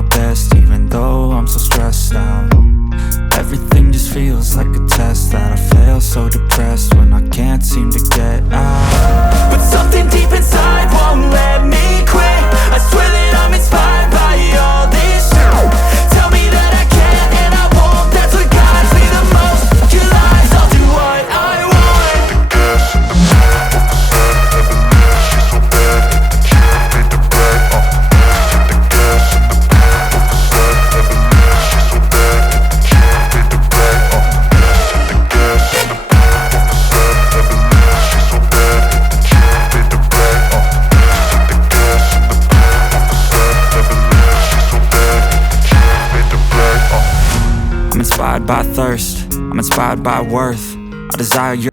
my best, even though I'm so stressed out. Everything just feels like a test that I fail, so depressed when I can't seem to get out. But something deep inside won't let me quit. I swear that I'm inspired by all this shit. Tell me that I can and I won't, that's what guides me the most. Your lies, I'll do what I want. I'm inspired by thirst, I'm inspired by worth. I desire your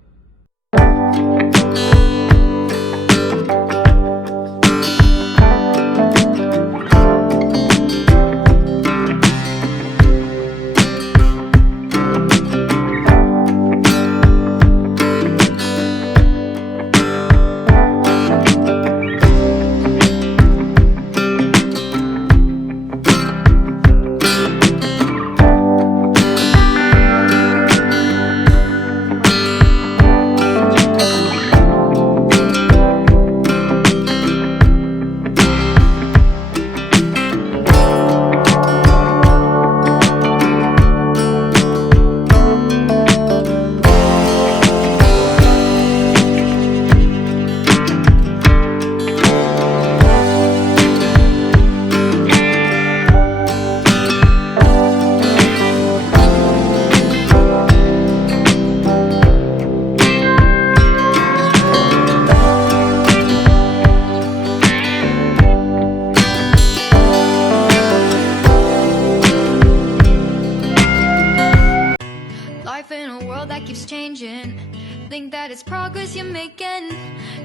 think that it's progress you're making.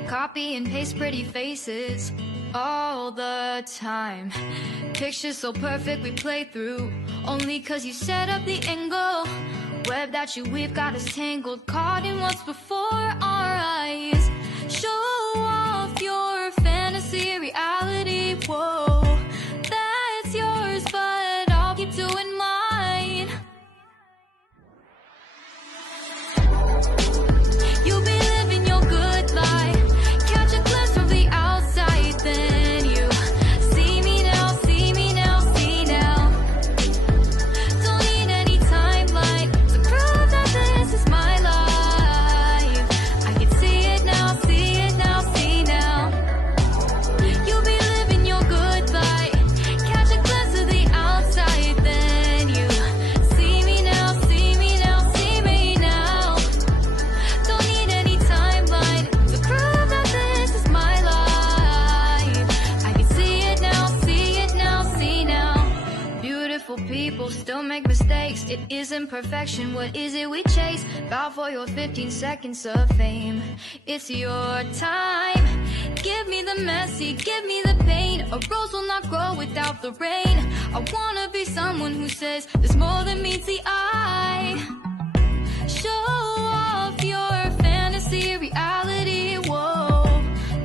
Copy and paste pretty faces all the time. Pictures so perfect we play through, only cause you set up the angle. Web that you weave got us tangled, caught in what's before our eyes. Show off your fantasy reality, whoa, that's yours, but I'll keep doing mine. You'll be living your good life, catch a glimpse from the outside, then you see me now, see me now, see now. Don't need any timeline to prove that this is my life. I can see it now, see it now, see now. You'll be living your good life, catch a glimpse of the outside, then you see me now, see me now, see me now. Don't need any timeline to prove that this is my life. I can see it now, see it now, see now. Beautiful people still make mistakes. It isn't perfection, what is it we chase? Bow for your 15 seconds of fame. It's your time. Give me the messy, give me the pain. A rose will not grow without the rain. I wanna be someone who says there's more than meets the eye. Show off your fantasy reality, whoa,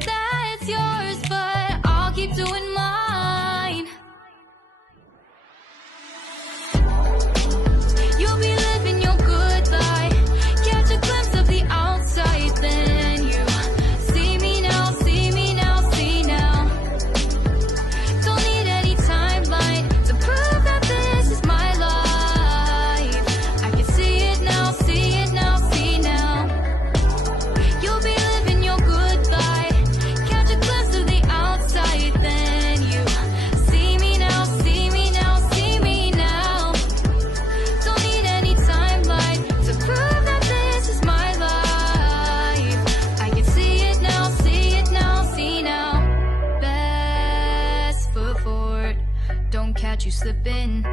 that's yours, but I'll keep doing mine. You'll be living your good life, catch a glimpse of the outside, then you see me now, see me now, see now. Don't need any timeline to prove that this is my life. I can see it now, see it now, see now. You'll be living your good life, catch a glimpse of the outside, then you see me now, see me now, see me now. Don't need any timeline to prove that this is my life. I can see it now, see it now, see now. Best foot forward, don't catch you slipping.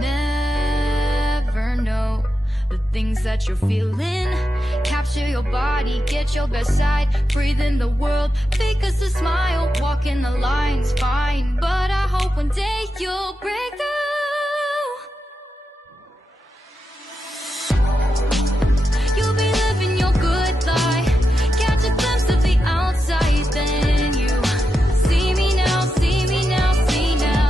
Never know the things that you're feeling. Capture your body, get your best side. Breathe in the world, fake us a smile. Walk in the lines, fine, but I hope one day you'll break through. You'll be living your good life, catch a glimpse of the outside, then you see me now, see me now, see now.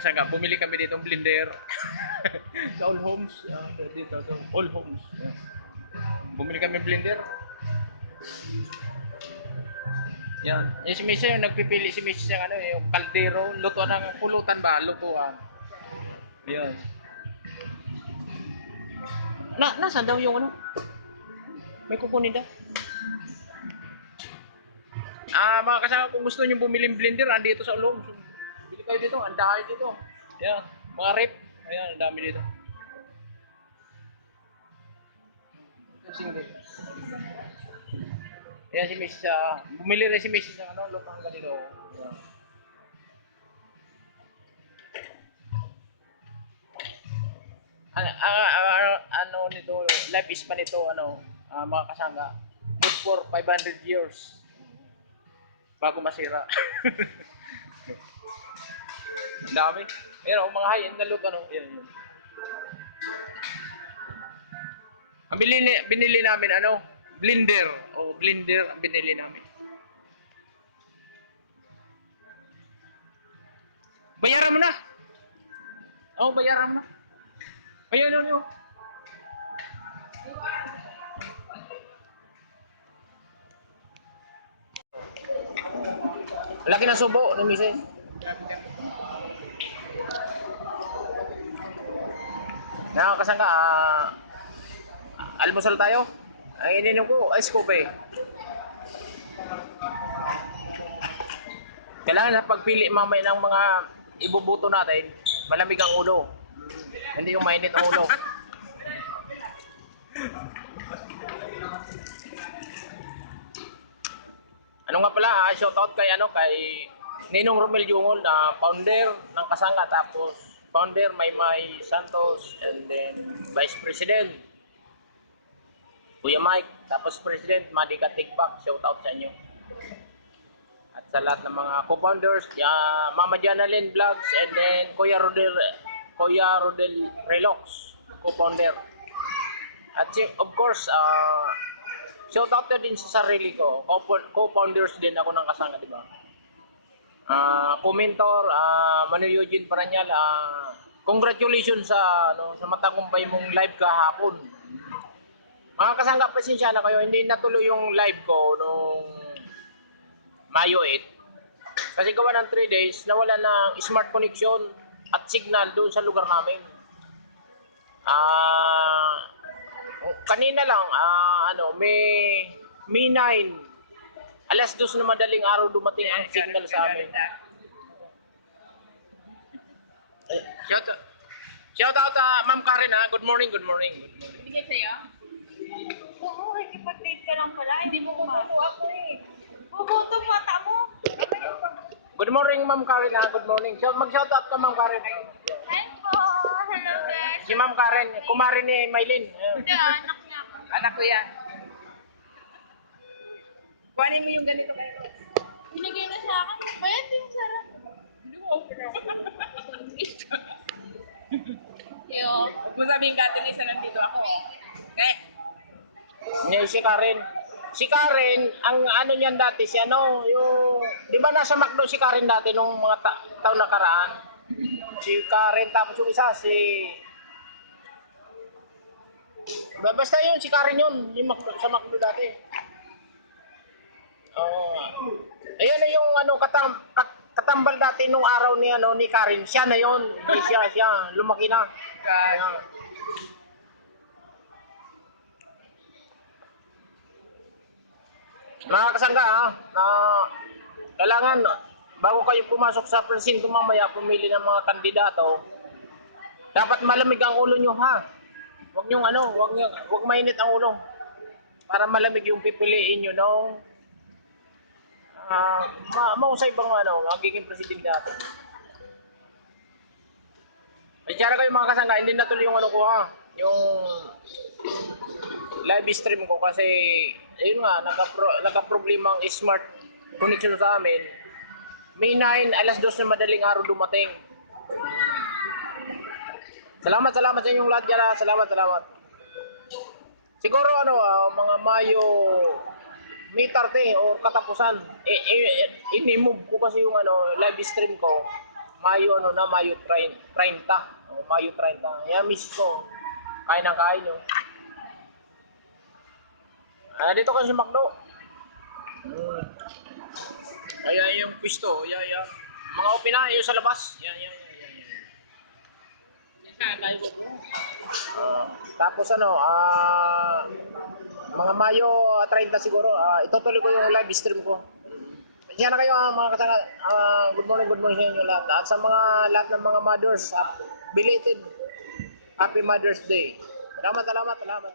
kasangga, bumili kami dito ng blender. Sa All Homes. Dito, sa All Homes. Yan. Bumili kami ng blender. Yan. Eh, si Misa yung nagpipili, si Misa yung ano, yung kaldero, lutuan ng pulutan ba? Lutuan. Yan. Nasaan daw yung ano? May kukunin daw. Mga kasama, kung gusto nyo bumili ng blender, andito sa Ulong. Bili kayo dito, ang dami dito. Ayan, mga rep. Ayan, ang dami dito. Ayan si Mrs. Bumili rin si Mrs. ng ano, lutang ganito. Ayan. Ano nito, life is pa nito, mga kasangga. Good for 500 years. Bago masira. Ang dami. Pero mga high-end na look, yan. Ang binili namin, blender. Blender ang binili namin. Bayaran mo na. Bayaran mo na. Bayaran nyo. Laki ng subo ni Mrs. Nakakasangka, almusal tayo. Ang ininom ko, ice coffee. Kailangan na pagpili mamaya ng mga ibubuto natin, malamig ang ulo. Hindi yung mainit ang ulo. Ano nga pala, shoutout kay Ninong Romel Jungol na founder ng Kasangga, tapos founder Maymay Santos, and then Vice President Kuya Mike, tapos President Madika Tigbak, shoutout sa inyo. At sa lahat ng mga co-founders, Mama Janalyn Vlogs, and then Kuya Rodel Relox, co-founder. At of course, shoutout na din sa sarili ko. Co-founders din ako ng Kasangga, di ba? Commentor, Manu Eugene Paranyal, congratulations sa matagumpay mong live kahapon. Mga Kasangga, pasensya na kayo, hindi natuloy yung live ko nung Mayo 8. Kasi gawa ng 3 days, nawala ng smart connection at signal doon sa lugar namin. Kanina lang, May 9, alas 2 na madaling araw dumating ang signal sa amin. Shout out Ma'am Karen, good morning. Bigay sa'yo? Oo, nakikipag-date ka lang pala. Hindi mo kumato ako eh. Bubuto mata mo. Good morning Ma'am Karen, good morning. Mag-shout out ka Ma'am Karen. Hi po. Hello guys. Si Ma'am Karen, kumari ni Maylin. Hindi, anak niya. Anak ko yan. Kuhanin mo yung ganito kayo. Binigay na sa akin. Bayan din, sarap. Hindi mo open ako. Yo. Huwag mo sabihin ka atin isa nandito ako. Okay? Si Karen, ang ano niyan dati, yung, di ba nasa McDo si Karen dati nung mga taon nakaraan? Si Karen, tapos yung isa, basta yun, si Karen yun, sa McDo dati. Ayan na yung katambal dati nung araw ni Karen, siya na yun, hindi siya, lumaki na. Ayan. Mga Kasangga, kailangan bago kayo pumasok sa presinto mamaya pumili ng mga kandidato, dapat malamig ang ulo nyo ha. Huwag mainit ang ulo para malamig yung pipiliin nyo nung mausay bang magiging presidente natin. Ay kayo mga Kasangga, hindi natuloy yung yung live stream ko kasi ayun nga, nagka-problema ang smart connection sa amin. May 9, alas 2 na madaling araw dumating. Salamat sa inyong lahat dyan. Salamat. Siguro mga Mayo, May 30 o katapusan, inimove ko kasi yung live stream ko. Mayo ano na, Mayo 30. O, Mayo 30. Yan, miss ko. Kain ng kain yun. Dito ka sa McDo. Kaya yung pisto, yeah. Mga opina, yun sa labas. Yan. Tapos ano, mga Mayo 30 siguro, itutuloy ko yung live stream ko. Pasensya na kayo mga kasama. Good morning sa inyo lahat. At sa mga lahat ng mga mothers, belated Happy Mother's Day. Salamat.